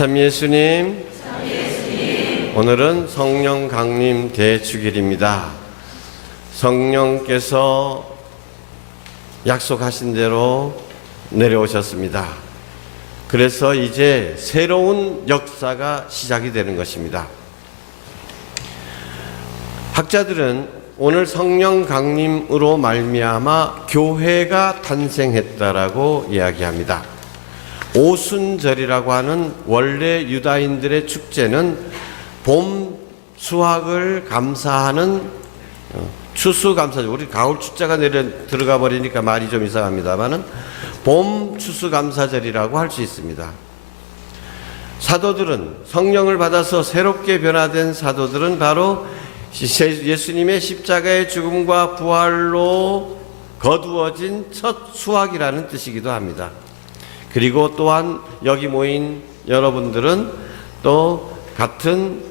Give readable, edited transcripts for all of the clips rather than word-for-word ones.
참 예수님, 오늘은 성령 강림 대축일입니다. 성령께서 약속하신 대로 내려오셨습니다. 그래서 이제 새로운 역사가 시작이 되는 것입니다. 학자들은 오늘 성령 강림으로 말미암아 교회가 탄생했다라고 이야기합니다. 오순절이라고 하는 원래 유다인들의 축제는 봄 수확을 감사하는 추수감사절, 우리 가을 축제가 들어가 버리니까 말이 좀 이상합니다만은 봄 추수감사절이라고 할 수 있습니다. 사도들은 성령을 받아서 새롭게 변화된 사도들은 바로 예수님의 십자가의 죽음과 부활로 거두어진 첫 수확이라는 뜻이기도 합니다. 그리고 또한 여기 모인 여러분들은 또 같은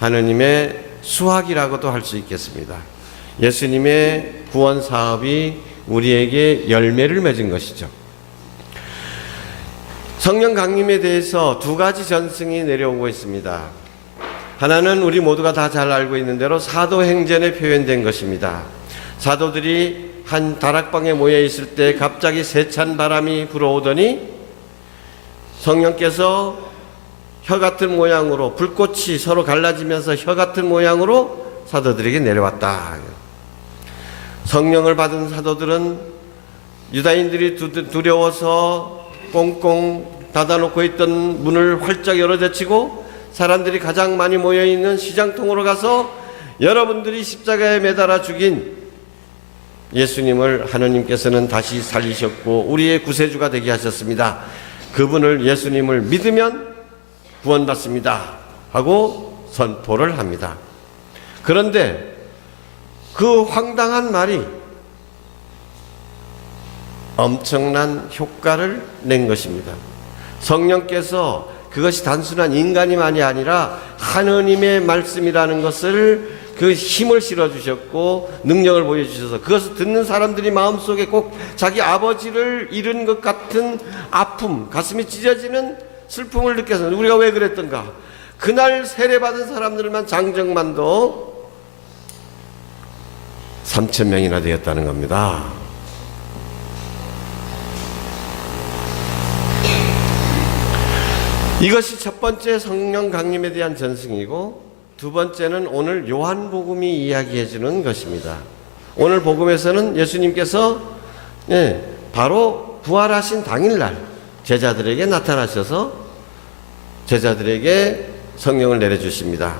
하느님의 수확이라고도 할 수 있겠습니다. 예수님의 구원 사업이 우리에게 열매를 맺은 것이죠. 성령 강림에 대해서 두 가지 전승이 내려오고 있습니다. 하나는 우리 모두가 다 잘 알고 있는 대로 사도행전에 표현된 것입니다. 사도들이 한 다락방에 모여 있을 때 갑자기 세찬 바람이 불어오더니 성령께서 혀 같은 모양으로, 불꽃이 서로 갈라지면서 혀 같은 모양으로 사도들에게 내려왔다. 성령을 받은 사도들은 유다인들이 두려워서 꽁꽁 닫아놓고 있던 문을 활짝 열어젖히고 사람들이 가장 많이 모여있는 시장통으로 가서 여러분들이 십자가에 매달아 죽인 예수님을 하느님께서는 다시 살리셨고 우리의 구세주가 되게 하셨습니다. 그분을, 예수님을 믿으면 구원받습니다 하고 선포를 합니다. 그런데 그 황당한 말이 엄청난 효과를 낸 것입니다. 성령께서 그것이 단순한 인간이만이 아니라 하느님의 말씀이라는 것을 그 힘을 실어주셨고 능력을 보여주셔서 그것을 듣는 사람들이 마음속에 꼭 자기 아버지를 잃은 것 같은 아픔, 가슴이 찢어지는 슬픔을 느껴서 우리가 왜 그랬던가? 그날 세례받은 사람들만 장정만도 3,000명이나 되었다는 겁니다. 이것이 첫 번째 성령 강림에 대한 전승이고 두 번째는 오늘 요한복음이 이야기해 주는 것입니다. 오늘 복음에서는 예수님께서 바로 부활하신 당일날 제자들에게 나타나셔서 제자들에게 성령을 내려주십니다.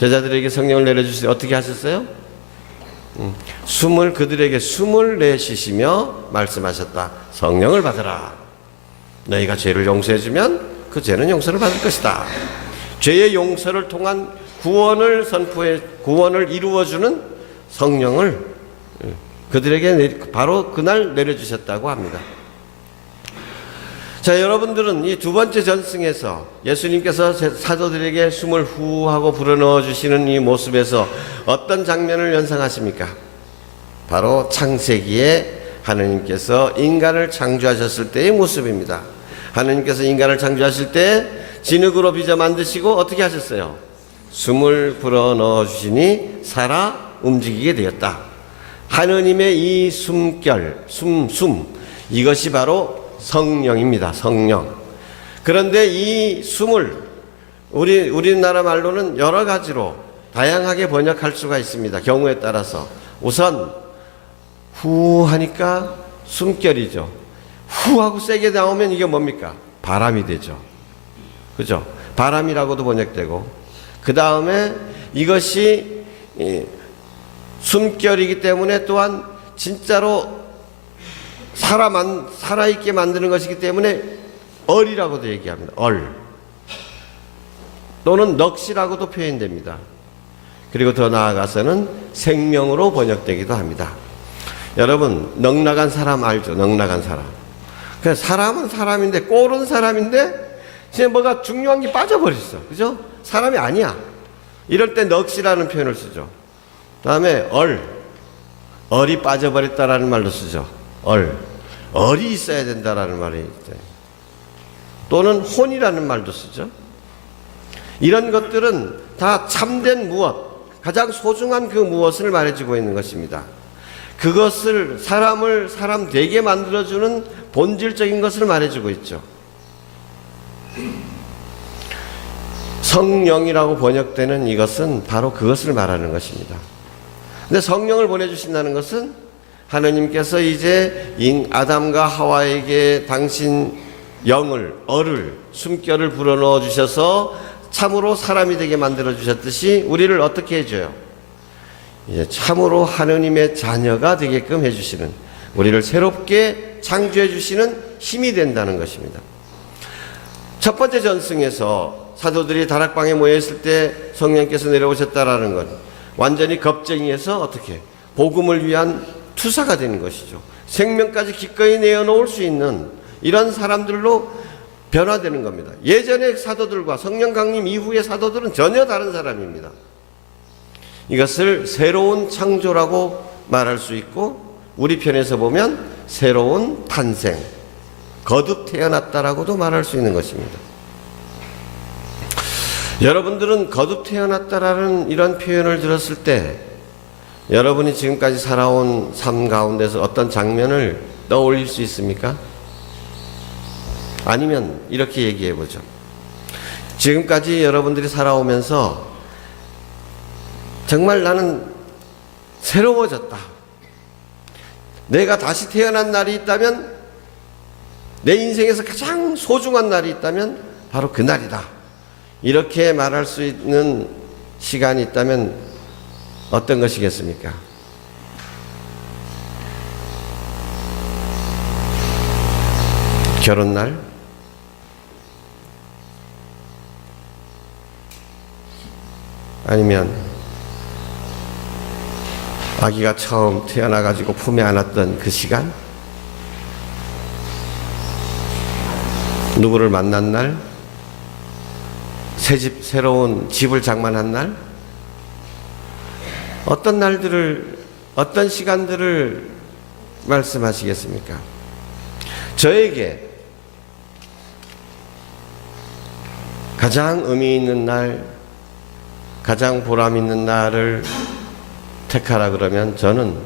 제자들에게 성령을 내려주실 때 어떻게 하셨어요? 그들에게 숨을 내쉬시며 말씀하셨다. 성령을 받으라. 너희가 죄를 용서해주면 그 죄는 용서를 받을 것이다. 죄의 용서를 통한 구원을 구원을 이루어주는 성령을 그들에게 바로 그날 내려주셨다고 합니다. 자, 여러분들은 이 두 번째 전승에서 예수님께서 사도들에게 숨을 후 하고 불어넣어 주시는 이 모습에서 어떤 장면을 연상하십니까? 바로 창세기에 하느님께서 인간을 창조하셨을 때의 모습입니다. 하느님께서 인간을 창조하실 때 진흙으로 빚어 만드시고 어떻게 하셨어요? 숨을 불어넣어 주시니 살아 움직이게 되었다. 하느님의 이 숨결, 이것이 바로 성령입니다. 성령. 그런데 이 숨을 우리나라 말로는 여러 가지로 다양하게 번역할 수가 있습니다. 경우에 따라서. 우선 후 하니까 숨결이죠. 후 하고 세게 나오면 이게 뭡니까? 바람이 되죠. 그죠? 바람이라고도 번역되고 그 다음에 이것이 숨결이기 때문에 또한 진짜로 살아있게 만드는 것이기 때문에 얼이라고도 얘기합니다. 얼 또는 넋이라고도 표현됩니다. 그리고 더 나아가서는 생명으로 번역되기도 합니다. 여러분 넉나간 사람 알죠? 넉나간 사람. 그냥 사람은 사람인데 꼴은 사람인데 지금 뭐가 중요한 게 빠져버렸어. 그죠? 사람이 아니야. 이럴 때 넋이라는 표현을 쓰죠. 다음에 얼이 빠져버렸다라는 말로 쓰죠. 얼이 있어야 된다라는 말이 있어요. 또는 혼이라는 말도 쓰죠. 이런 것들은 다 참된 무엇, 가장 소중한 그 무엇을 말해주고 있는 것입니다. 그것을 사람을 사람 되게 만들어주는 본질적인 것을 말해주고 있죠. 성령이라고 번역되는 이것은 바로 그것을 말하는 것입니다. 근데 성령을 보내주신다는 것은 하느님께서 이제 아담과 하와에게 당신 영을, 얼을, 숨결을 불어넣어 주셔서 참으로 사람이 되게 만들어 주셨듯이 우리를 어떻게 해줘요? 이제 참으로 하느님의 자녀가 되게끔 해주시는, 우리를 새롭게 창조해 주시는 힘이 된다는 것입니다. 첫 번째 전승에서 사도들이 다락방에 모여 있을 때 성령께서 내려오셨다라는 건 완전히 겁쟁이에서 어떻게 복음을 위한 투사가 되는 것이죠. 생명까지 기꺼이 내어놓을 수 있는 이런 사람들로 변화되는 겁니다. 예전의 사도들과 성령 강림 이후의 사도들은 전혀 다른 사람입니다. 이것을 새로운 창조라고 말할 수 있고, 우리 편에서 보면 새로운 탄생, 거듭 태어났다라고도 말할 수 있는 것입니다. 여러분들은 거듭 태어났다라는 이런 표현을 들었을 때 여러분이 지금까지 살아온 삶 가운데서 어떤 장면을 떠올릴 수 있습니까? 아니면 이렇게 얘기해 보죠. 지금까지 여러분들이 살아오면서 정말 나는 새로워졌다. 내가 다시 태어난 날이 있다면, 내 인생에서 가장 소중한 날이 있다면 바로 그 날이다. 이렇게 말할 수 있는 시간이 있다면 어떤 것이겠습니까? 결혼날? 아니면 아기가 처음 태어나가지고 품에 안았던 그 시간? 누구를 만난 날? 새집, 새로운 집을 장만한 날? 어떤 날들을, 어떤 시간들을 말씀하시겠습니까? 저에게 가장 의미 있는 날, 가장 보람 있는 날을 택하라 그러면 저는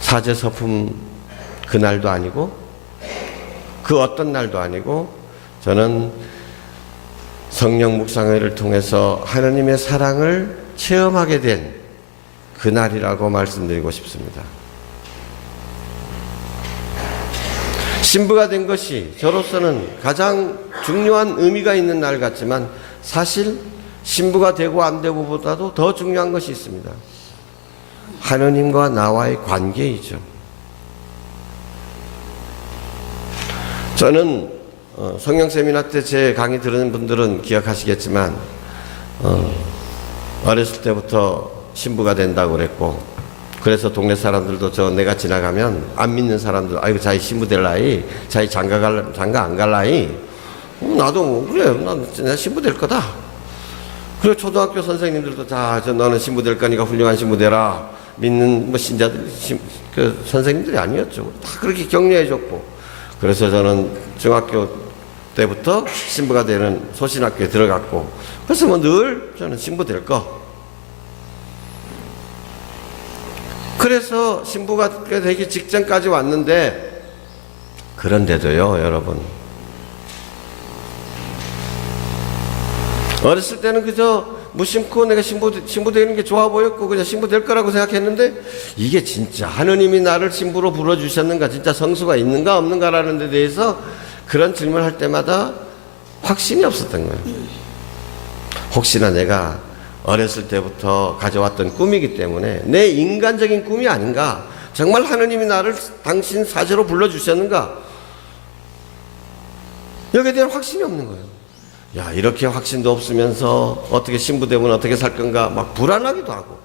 사제서품 그날도 아니고 그 어떤 날도 아니고, 저는 성령 묵상회를 통해서 하나님의 사랑을 체험하게 된 그날이라고 말씀드리고 싶습니다. 신부가 된 것이 저로서는 가장 중요한 의미가 있는 날 같지만, 사실 신부가 되고 안 되고보다도 더 중요한 것이 있습니다. 하느님과 나와의 관계이죠. 저는 성령 세미나 때 제 강의 들은 분들은 기억하시겠지만, 어렸을 때부터 신부가 된다고 그랬고, 그래서 동네 사람들도 내가 지나가면 안 믿는 사람들, 아이고 자기 신부 될 나이, 자기 장가 안 갈 나이, 나도 그래, 나 신부 될 거다. 그리고 초등학교 선생님들도 자, 너는 신부 될 거니까 훌륭한 신부 되라. 믿는 뭐 신자들, 그 선생님들이 아니었죠. 다 그렇게 격려해 줬고, 그래서 저는 중학교 때부터 신부가 되는 소신학교에 들어갔고, 그래서 뭐 늘 저는 신부 될 거. 그래서 신부가 되기 직전까지 왔는데, 그런데도요, 여러분, 어렸을 때는 그저 무심코 내가 신부 되는 게 좋아 보였고 그냥 신부 될 거라고 생각했는데, 이게 진짜 하느님이 나를 신부로 불러주셨는가, 진짜 성수가 있는가 없는가라는 데 대해서 그런 질문을 할 때마다 확신이 없었던 거예요. 혹시나 내가 어렸을 때부터 가져왔던 꿈이기 때문에 내 인간적인 꿈이 아닌가, 정말 하느님이 나를 당신 사제로 불러주셨는가, 여기에 대한 확신이 없는 거예요. 야, 이렇게 확신도 없으면서 어떻게 신부 되면 어떻게 살 건가 막 불안하기도 하고.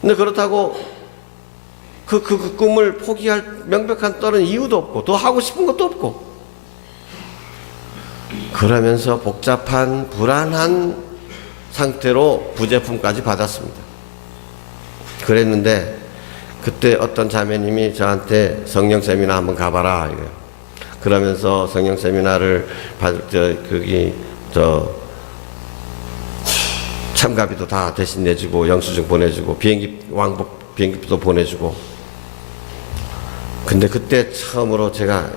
근데 그렇다고 그 꿈을 포기할 명백한 다른 이유도 없고 더 하고 싶은 것도 없고, 그러면서 복잡한 불안한 상태로 부제품까지 받았습니다. 그랬는데 그때 어떤 자매님이 저한테 성령 세미나 한번 가봐라 이거예요. 그러면서 성령 세미나를 거기 참가비도 다 대신 내주고 영수증 보내주고 왕복 비행기도 보내주고. 근데 그때 처음으로 제가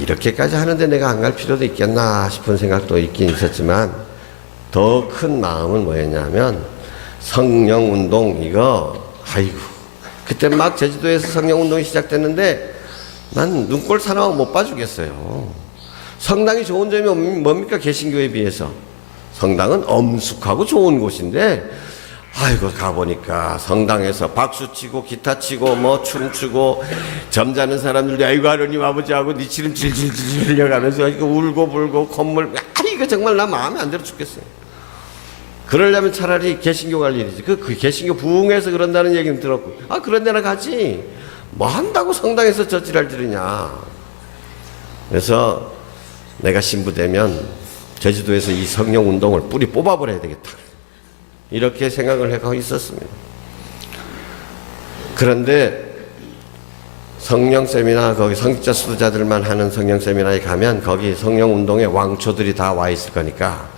이렇게까지 하는데 내가 안 갈 필요도 있겠나 싶은 생각도 있긴 있었지만, 더 큰 마음은 뭐였냐면 성령운동 이거 그때 막 제주도에서 성령운동이 시작됐는데 난 눈꼴 사나워 못 봐주겠어요. 성당이 좋은 점이 뭡니까? 개신교에 비해서 성당은 엄숙하고 좋은 곳인데, 가보니까 성당에서 박수치고 기타치고 뭐 춤추고 점잖은 사람들도 아이고 하느님 아버지하고 니치름 질질질 흘려가면서 울고 불고 콧물, 이거 정말 나 마음에 안 들어 죽겠어요. 그러려면 차라리 개신교 갈 일이지. 그 개신교 부흥해서 그런다는 얘기는 들었고, 그런 데나 가지 뭐 한다고 성당에서 저지랄들이냐. 그래서 내가 신부되면 제주도에서 이 성령운동을 뿌리 뽑아버려야 되겠다, 이렇게 생각을 하고 있었습니다. 그런데 성령 세미나, 거기 성직자 수도자들만 하는 성령 세미나에 가면 거기 성령 운동의 왕초들이 다 와 있을 거니까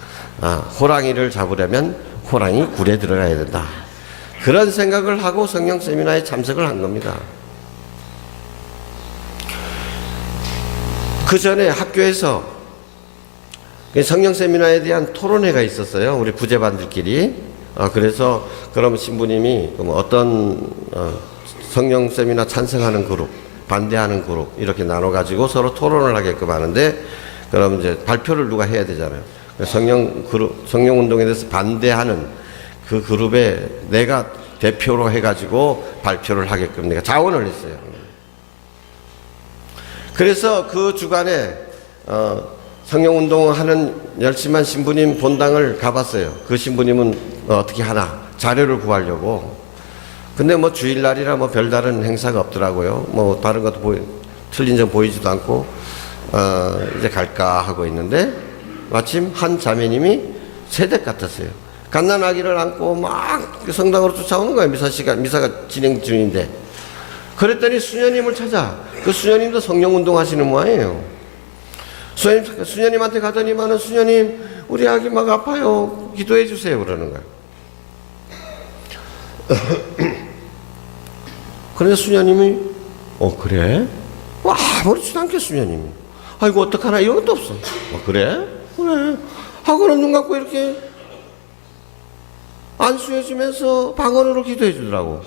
호랑이를 잡으려면 호랑이 굴에 들어가야 된다, 그런 생각을 하고 성령 세미나에 참석을 한 겁니다. 그 전에 학교에서 성령 세미나에 대한 토론회가 있었어요, 우리 부제반들끼리. 그래서 그럼 신부님이 어떤 성령 세미나 찬성하는 그룹, 반대하는 그룹 이렇게 나눠 가지고 서로 토론을 하게끔 하는데, 그럼 이제 발표를 누가 해야 되잖아요. 성령 운동에 대해서 반대하는 그 그룹에 내가 대표로 해 가지고 발표를 하게끔 내가 자원을 했어요. 그래서 그 주간에 성령 운동하는 열심한 신부님 본당을 가봤어요. 그 신부님은 어떻게 하나 자료를 구하려고. 근데 뭐 주일날이라 뭐 별다른 행사가 없더라고요. 뭐 다른 것도 틀린 점 보이지도 않고 이제 갈까 하고 있는데, 마침 한 자매님이 새댁 같았어요. 갓난아기를 안고 막 성당으로 쫓아오는 거예요. 미사가 진행 중인데. 그랬더니 수녀님을 찾아. 그 수녀님도 성령 운동 하시는 모양이에요. 수녀님한테 가더니만은, 수녀님 우리 아기 막 아파요, 기도해 주세요, 그러는 거예요. 그런데 수녀님이 그래? 아무렇지도 않게 수녀님이 아이고 어떡하나 이런 것도 없어. 그래? 그래 하고는 눈 감고 이렇게 안수해주면서 방언으로 기도해 주더라고.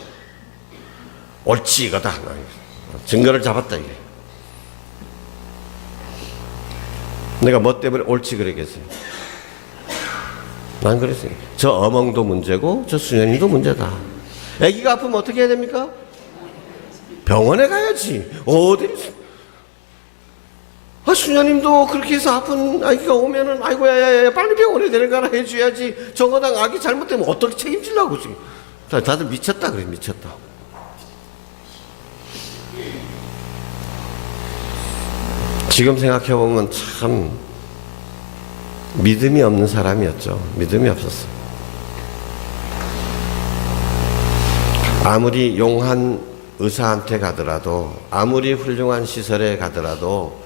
옳지 이거다, 증거를 잡았다 이게. 내가 뭐 때문에 옳지 그러겠어요? 난 그랬어요. 저 어멍도 문제고 저 수녀님도 문제다. 아기가 아프면 어떻게 해야 됩니까? 병원에 가야지. 어디? 수녀님도 그렇게 해서 아픈 아기가 오면은 아이고 야야야 빨리 병원에 데려가라 해줘야지. 정거당 아기 잘못되면 어떻게 책임지려고 지금. 다들 미쳤다 그래, 미쳤다. 지금 생각해보면 참 믿음이 없는 사람이었죠. 믿음이 없었어. 아무리 용한 의사한테 가더라도, 아무리 훌륭한 시설에 가더라도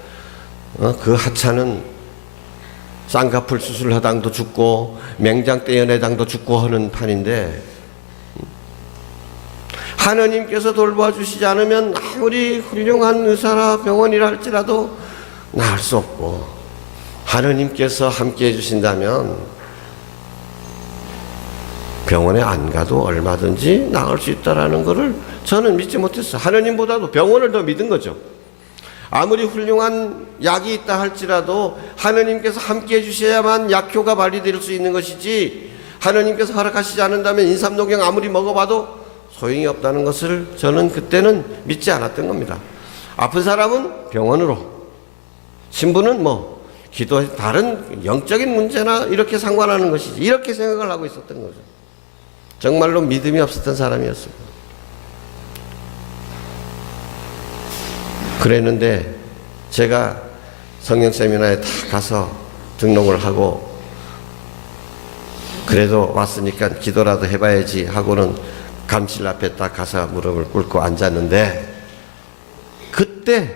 그 하찮은 쌍꺼풀 수술하당도 죽고 맹장 떼어내당도 죽고 하는 판인데, 하느님께서 돌봐주시지 않으면 아무리 훌륭한 의사나 병원이라 할지라도 나을 수 없고, 하느님께서 함께 해주신다면 병원에 안 가도 얼마든지 나을 수 있다는 것을 저는 믿지 못했어요. 하느님보다도 병원을 더 믿은 거죠. 아무리 훌륭한 약이 있다 할지라도 하느님께서 함께 해주셔야만 약효가 발휘될 수 있는 것이지, 하느님께서 허락하시지 않는다면 인삼녹용 아무리 먹어봐도 소용이 없다는 것을 저는 그때는 믿지 않았던 겁니다. 아픈 사람은 병원으로, 신부는 기도, 다른 영적인 문제나 이렇게 상관하는 것이지, 이렇게 생각을 하고 있었던 거죠. 정말로 믿음이 없었던 사람이었습니다. 그랬는데 제가 성령 세미나에 다 가서 등록을 하고, 그래도 왔으니까 기도라도 해봐야지 하고는 감실 앞에 딱 가서 무릎을 꿇고 앉았는데, 그때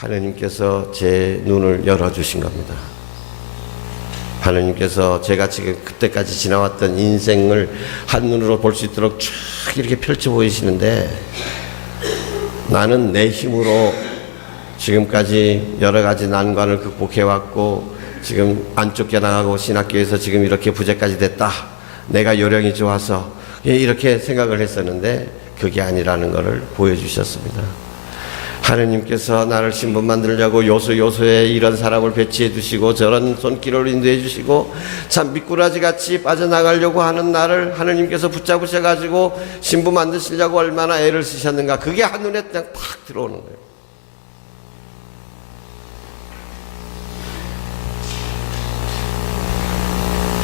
하느님께서 제 눈을 열어주신 겁니다. 하느님께서 제가 지금 그때까지 지나왔던 인생을 한눈으로 볼 수 있도록 쭉 이렇게 펼쳐 보이시는데, 나는 내 힘으로 지금까지 여러 가지 난관을 극복해왔고 지금 안 쫓겨나가고 신학교에서 지금 이렇게 부재까지 됐다, 내가 요령이 좋아서, 이렇게 생각을 했었는데 그게 아니라는 것을 보여주셨습니다. 하느님께서 나를 신분 만들려고 요소요소에 이런 사람을 배치해 두시고 저런 손길을 인도해 주시고 참 미꾸라지같이 빠져나가려고 하는 나를 하느님께서 붙잡으셔 가지고 신부 만드시려고 얼마나 애를 쓰셨는가, 그게 한눈에 그냥 팍 들어오는 거예요.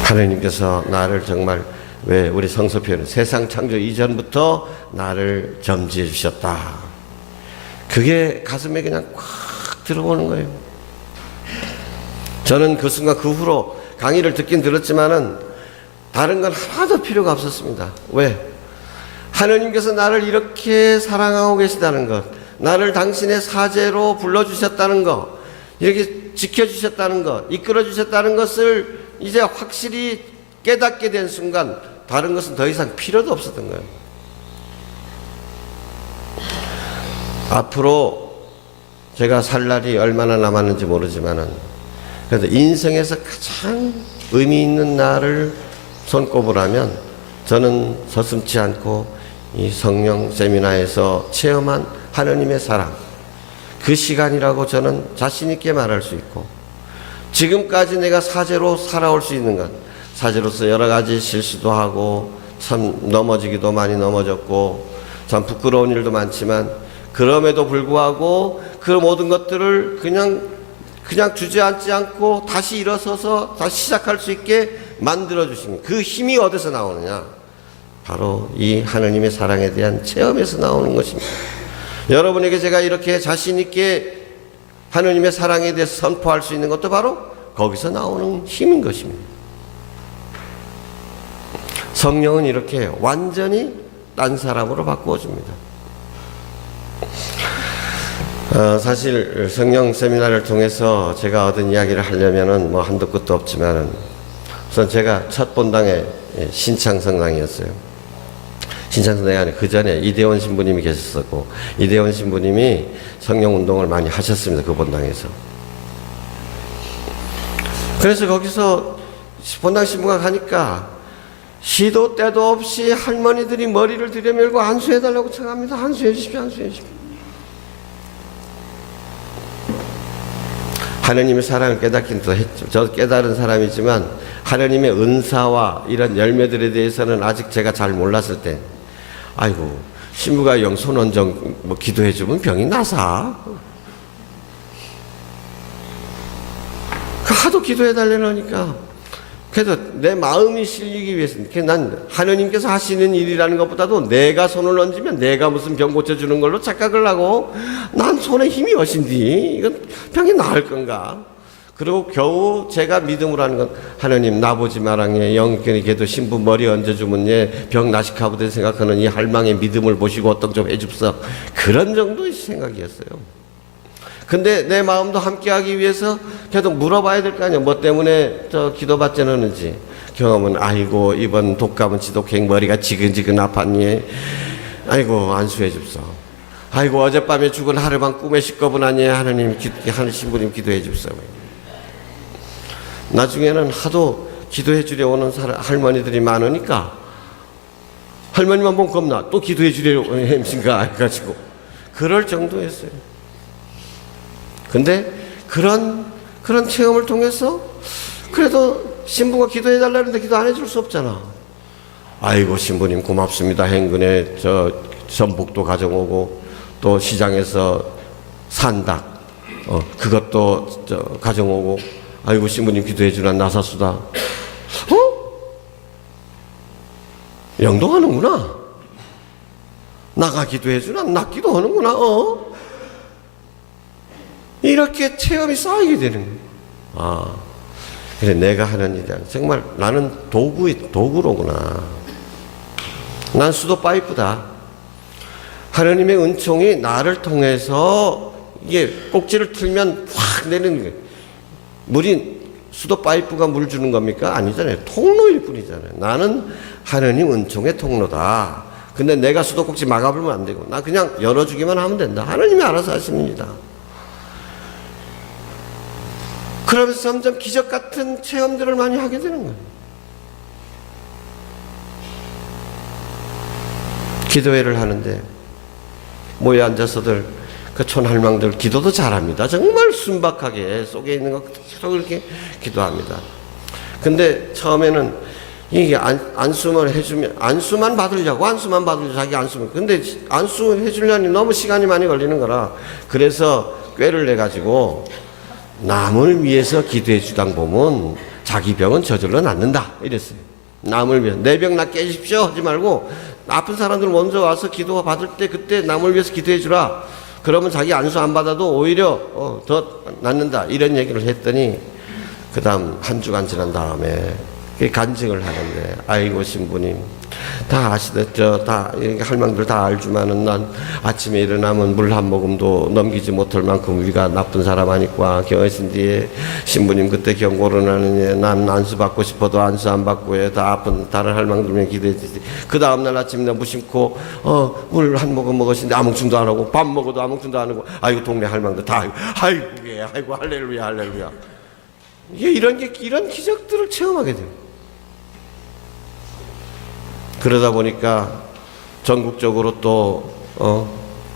하느님께서 나를 정말, 왜 우리 성서 표현은 세상 창조 이전부터 나를 점지해 주셨다, 그게 가슴에 그냥 꽉 들어오는 거예요. 저는 그 순간 그 후로 강의를 듣긴 들었지만은 다른 건 하나도 필요가 없었습니다. 왜? 하느님께서 나를 이렇게 사랑하고 계시다는 것, 나를 당신의 사제로 불러주셨다는 것, 이렇게 지켜주셨다는 것, 이끌어주셨다는 것을 이제 확실히 깨닫게 된 순간 다른 것은 더 이상 필요도 없었던 거예요. 앞으로 제가 살 날이 얼마나 남았는지 모르지만은 그래도 인생에서 가장 의미 있는 날을 손꼽으라면 저는 서슴지 않고 이 성령 세미나에서 체험한 하느님의 사랑, 그 시간이라고 저는 자신 있게 말할 수 있고, 지금까지 내가 사제로 살아올 수 있는 것, 사제로서 여러 가지 실수도 하고 참 넘어지기도 많이 넘어졌고 참 부끄러운 일도 많지만 그럼에도 불구하고 그 모든 것들을 그냥 주저앉지 않고 다시 일어서서 다시 시작할 수 있게 만들어주신 그 힘이 어디서 나오느냐? 바로 이 하느님의 사랑에 대한 체험에서 나오는 것입니다. 여러분에게 제가 이렇게 자신 있게 하느님의 사랑에 대해서 선포할 수 있는 것도 바로 거기서 나오는 힘인 것입니다. 성령은 이렇게 완전히 딴 사람으로 바꾸어줍니다. 사실 성령 세미나를 통해서 제가 얻은 이야기를 하려면은 뭐 한도 끝도 없지만은, 우선 제가 첫 본당에 신창성당이었어요. 신창성당이 아니라 그 전에 이대원 신부님이 계셨었고, 이대원 신부님이 성령 운동을 많이 하셨습니다. 그 본당에서. 그래서 거기서 본당 신부가 가니까 시도 때도 없이 할머니들이 머리를 들여밀고 안수해달라고 청합니다. 안수해 주십시오, 안수해 주십시오. 하느님의 사랑을 깨닫긴 또 했죠. 저도 깨달은 사람이지만 하느님의 은사와 이런 열매들에 대해서는 아직 제가 잘 몰랐을 때, 아이고 신부가 영손 원정 뭐 기도해 주면 병이 나사. 하도 기도해 달라니까. 그래도 내 마음이 실리기 위해서는, 난 하느님께서 하시는 일이라는 것보다도 내가 손을 얹으면 내가 무슨 병 고쳐주는 걸로 착각을 하고, 난 손에 힘이 어신디 이건 병이 나을 건가. 그리고 겨우 제가 믿음으로 하는 건, 하느님 나보지 마랑예 영께도 신부 머리 얹어주면 병 나식하부대 생각하는 이 할망의 믿음을 보시고 어떤 좀 해줍서, 그런 정도의 생각이었어요. 근데 내 마음도 함께하기 위해서 계속 물어봐야 될 거 아니야. 뭐 때문에 저 기도받지 않았는지. 경험은, 아이고 이번 독감은 지독행 머리가 지근지근 아팠니. 아이고 안수해 줍소. 아이고 어젯밤에 죽은 하루방 꿈에 시꺼분하니. 하느님 하는 신부님 기도해 줍소. 나중에는 하도 기도해 주려 오는 할머니들이 많으니까 할머니만 보면 겁나. 또 기도해 주려 햄신가 해가지고 그럴 정도였어요. 근데 그런 체험을 통해서 그래도 신부가 기도해 달라는데 기도 안 해줄 수 없잖아. 아이고 신부님 고맙습니다. 행근에 저 전복도 가져오고 또 시장에서 산닭 그것도 가져오고, 아이고 신부님 기도해 주나 나사수다. 영도하는구나. 나가 기도해 주나 나 기도하는구나. 이렇게 체험이 쌓이게 되는 거예요. 그래 내가 하는 일이 아니야. 정말 나는 도구로구나. 난 수도 파이프다. 하나님의 은총이 나를 통해서 이게 꼭지를 틀면 확 내리는 거예요. 물이 수도 파이프가 물 주는 겁니까? 아니잖아요. 통로일 뿐이잖아요. 나는 하느님 은총의 통로다. 근데 내가 수도 꼭지 막아보면 안 되고 나 그냥 열어주기만 하면 된다. 하느님이 알아서 하십니다. 그러면서 점점 기적 같은 체험들을 많이 하게 되는 거예요. 기도회를 하는데 모여 앉아서들 그 촌할망들 기도도 잘합니다. 정말 순박하게 속에 있는 거 계속 이렇게 기도합니다. 근데 처음에는 이게 안수만 해주면 안수만 받으려고 자기 안수만. 근데 안수 해주려니 너무 시간이 많이 걸리는 거라 그래서 꾀를 내 가지고 남을 위해서 기도해 주당 보면 자기 병은 저절로 낫는다 이랬어요. 남을 위해서 내 병 낫게 해주십시오 하지 말고 아픈 사람들 먼저 와서 기도 받을 때 그때 남을 위해서 기도해 주라. 그러면 자기 안수 안 받아도 오히려 더 낫는다 이런 얘기를 했더니 그 다음 한 주간 지난 다음에 간증을 하는데 아이고 신부님 다 아시겠죠. 다 할망들 다 알지만은 난 아침에 일어나면 물 한 모금도 넘기지 못할 만큼 위가 나쁜 사람 아니까 경하신 뒤에 신부님 그때 경고를 하느니 난 안수 받고 싶어도 안수 안 받고 해. 다 아픈 다른 할망들면 기도해 주지. 그 다음날 아침에 나 무심코 물 한 모금 먹었는데 아무것도 안 하고 밥 먹어도 아무것도 안 하고 아이고 동네 할망들 다 아이고 아이고 할렐루야 할렐루야. 이게 이런 기적들을 체험하게 돼요. 그러다 보니까 전국적으로 또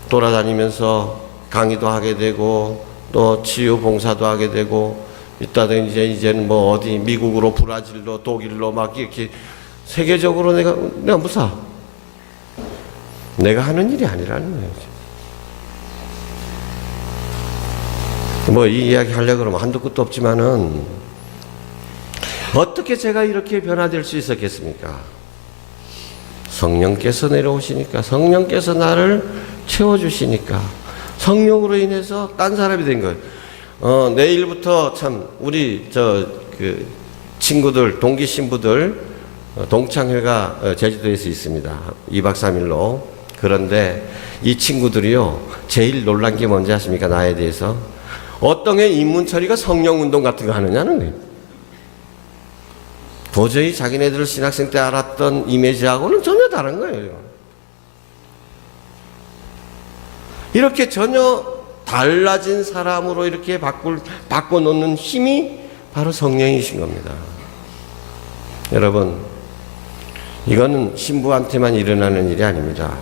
돌아다니면서 강의도 하게 되고 또 치유 봉사도 하게 되고 이따가 이제는 뭐 어디 미국으로 브라질로 독일로 막 이렇게 세계적으로 내가 무사 내가 하는 일이 아니라는 거예요. 뭐 이 이야기 하려고 그러면 한도 끝도 없지만은 어떻게 제가 이렇게 변화될 수 있었겠습니까? 성령께서 내려오시니까, 성령께서 나를 채워주시니까, 성령으로 인해서 딴 사람이 된 거예요. 내일부터 참 우리 친구들, 동기 신부들 동창회가 제주도에서 있습니다. 2박 3일로. 그런데 이 친구들이요, 제일 놀란 게 뭔지 아십니까? 나에 대해서. 어떤 게 인문처리가 성령운동 같은 거 하느냐는 거예요. 도저히 자기네들 신학생 때 알았던 이미지하고는 전혀 다른 거예요. 이렇게 전혀 달라진 사람으로 이렇게 바꿔놓는 힘이 바로 성령이신 겁니다. 여러분, 이거는 신부한테만 일어나는 일이 아닙니다.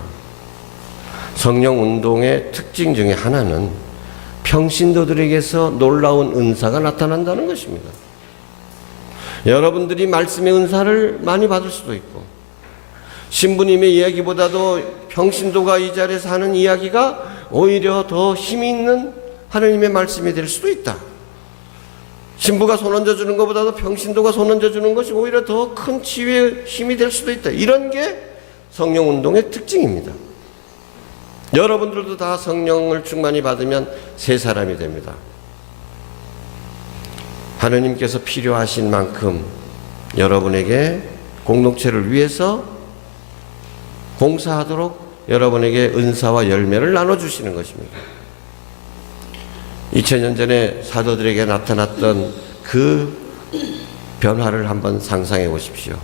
성령 운동의 특징 중에 하나는 평신도들에게서 놀라운 은사가 나타난다는 것입니다. 여러분들이 말씀의 은사를 많이 받을 수도 있고 신부님의 이야기보다도 평신도가 이 자리에서 하는 이야기가 오히려 더 힘이 있는 하나님의 말씀이 될 수도 있다. 신부가 손 얹어주는 것보다도 평신도가 손 얹어주는 것이 오히려 더 큰 치유의 힘이 될 수도 있다. 이런 게 성령운동의 특징입니다. 여러분들도 다 성령을 충만히 받으면 새 사람이 됩니다. 하느님께서 필요하신 만큼 여러분에게 공동체를 위해서 봉사하도록 여러분에게 은사와 열매를 나눠주시는 것입니다. 2000년 전에 사도들에게 나타났던 그 변화를 한번 상상해 보십시오.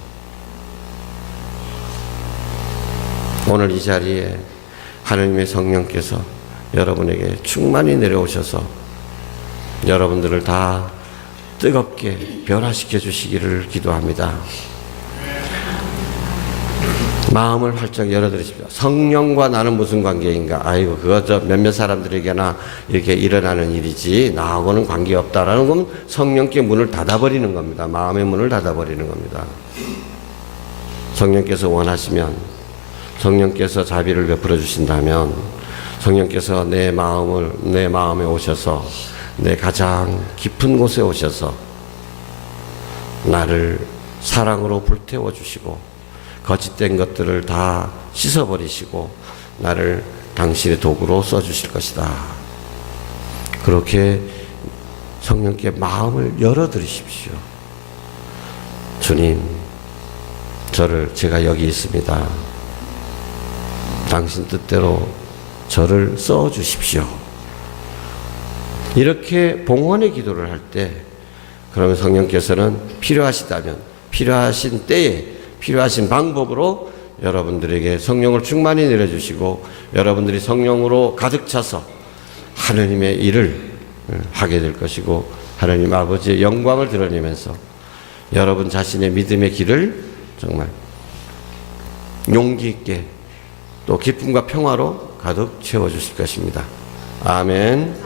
오늘 이 자리에 하느님의 성령께서 여러분에게 충만히 내려오셔서 여러분들을 다 뜨겁게 변화시켜 주시기를 기도합니다. 마음을 활짝 열어드리십시오. 성령과 나는 무슨 관계인가? 아이고 그거 저 몇몇 사람들에게나 이렇게 일어나는 일이지 나하고는 관계없다라는 건 성령께 문을 닫아버리는 겁니다. 마음의 문을 닫아버리는 겁니다. 성령께서 원하시면, 성령께서 자비를 베풀어 주신다면, 성령께서 내 마음에 오셔서 내 가장 깊은 곳에 오셔서 나를 사랑으로 불태워 주시고 거짓된 것들을 다 씻어버리시고 나를 당신의 도구로 써주실 것이다. 그렇게 성령께 마음을 열어드리십시오. 주님, 제가 여기 있습니다. 당신 뜻대로 저를 써주십시오. 이렇게 봉헌의 기도를 할 때 그러면 성령께서는 필요하시다면 필요하신 때에 필요하신 방법으로 여러분들에게 성령을 충만히 내려주시고 여러분들이 성령으로 가득 차서 하느님의 일을 하게 될 것이고 하나님 아버지의 영광을 드러내면서 여러분 자신의 믿음의 길을 정말 용기 있게 또 기쁨과 평화로 가득 채워주실 것입니다. 아멘.